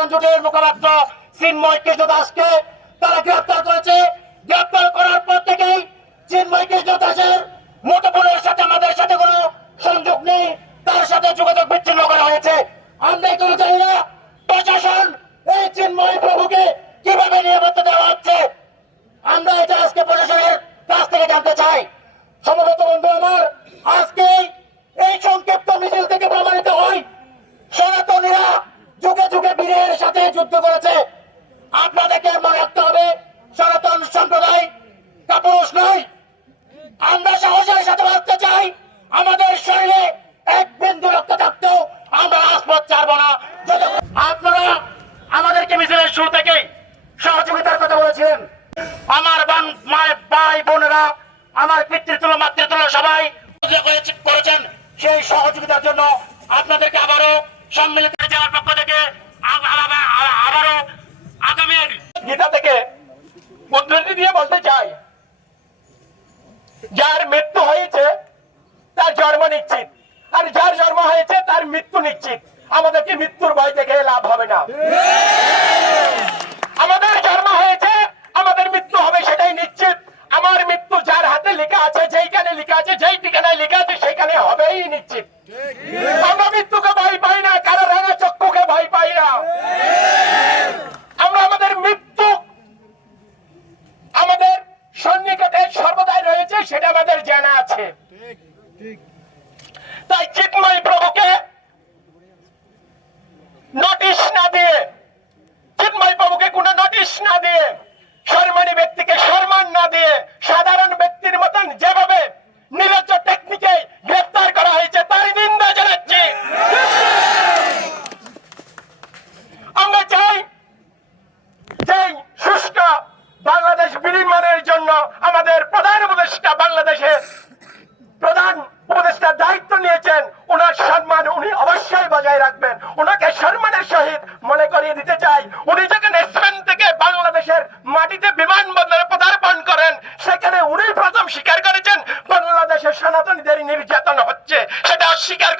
সাধারণ জোটের মুখপাত্র চিন্ময় কৃষ্ণ দাসকে তারা গ্রেপ্তার করেছে। গ্রেপ্তার করার পর থেকেই চিন্ময় কৃষ্ণ দাসের মুঠোফোনের সাথে করেছে। আপনাদেরকে মনে রাখতে হবে, সনাতন সম্প্রদায় কাপুরুষ নয়। আমরা সাহসের সাথে বাঁচতে চাই। আমাদের শরীরে এক বিন্দু রক্ত থাকতেও আমরা রাজপথ ছাড়বো না। আপনারা আমাদেরকে মিছিলের শুরু থেকেই সহযোগিতার কথা বলেছিলেন। আমার বান মায়ের ভাই, বোনেরা, আমার পিতৃতুল্য মাতৃতুল্য সবাই করেছেন সেই সহযোগিতার জন্য। আপনাদেরকে আবারও সম্মিলিত জেলার পক্ষ থেকে। গীতা থেকে উদ্ধৃতি দিয়ে বলতে চাই, যার মৃত্যু হয়েছে, তার জন্ম নিশ্চিত। আর যার জন্ম হয়েছে, তার মৃত্যু নিশ্চিত। আমাদেরকে মৃত্যুর ভয় দেখে লাভ হবে না আমাদের জন্ম হয়েছে আমাদের মৃত্যু হবে সেটাই নিশ্চিত আমার মৃত্যু যার হাতে লেখা আছে যেইখানে লেখা আছে যেই ঠিকানায় লেখা আছে সেইখানে হবেই নিশ্চিত আমরা মৃত্যুকে ভয় পাই না কারও রাঙা চক্ষুকে ভয় পাই না আমরা আমাদের মৃত্যু আমাদের সন্নিকটে সর্বদাই রয়েছে সেটা আমাদের জানা আছে। তাই চিন্ময় প্রভুকে নোটিশ না দিয়ে চিন্ময় প্রভুকে কোনো নোটিশ না দিয়ে সম্মানী ব্যক্তিকে সম্মান না দিয়ে মাটিতে বিমানবন্দরে পদার্পণ করেন। সেখানে উনি প্রথম স্বীকার করেছেন, বাংলাদেশের সনাতনীদের নির্যাতন হচ্ছে। সেটা অস্বীকার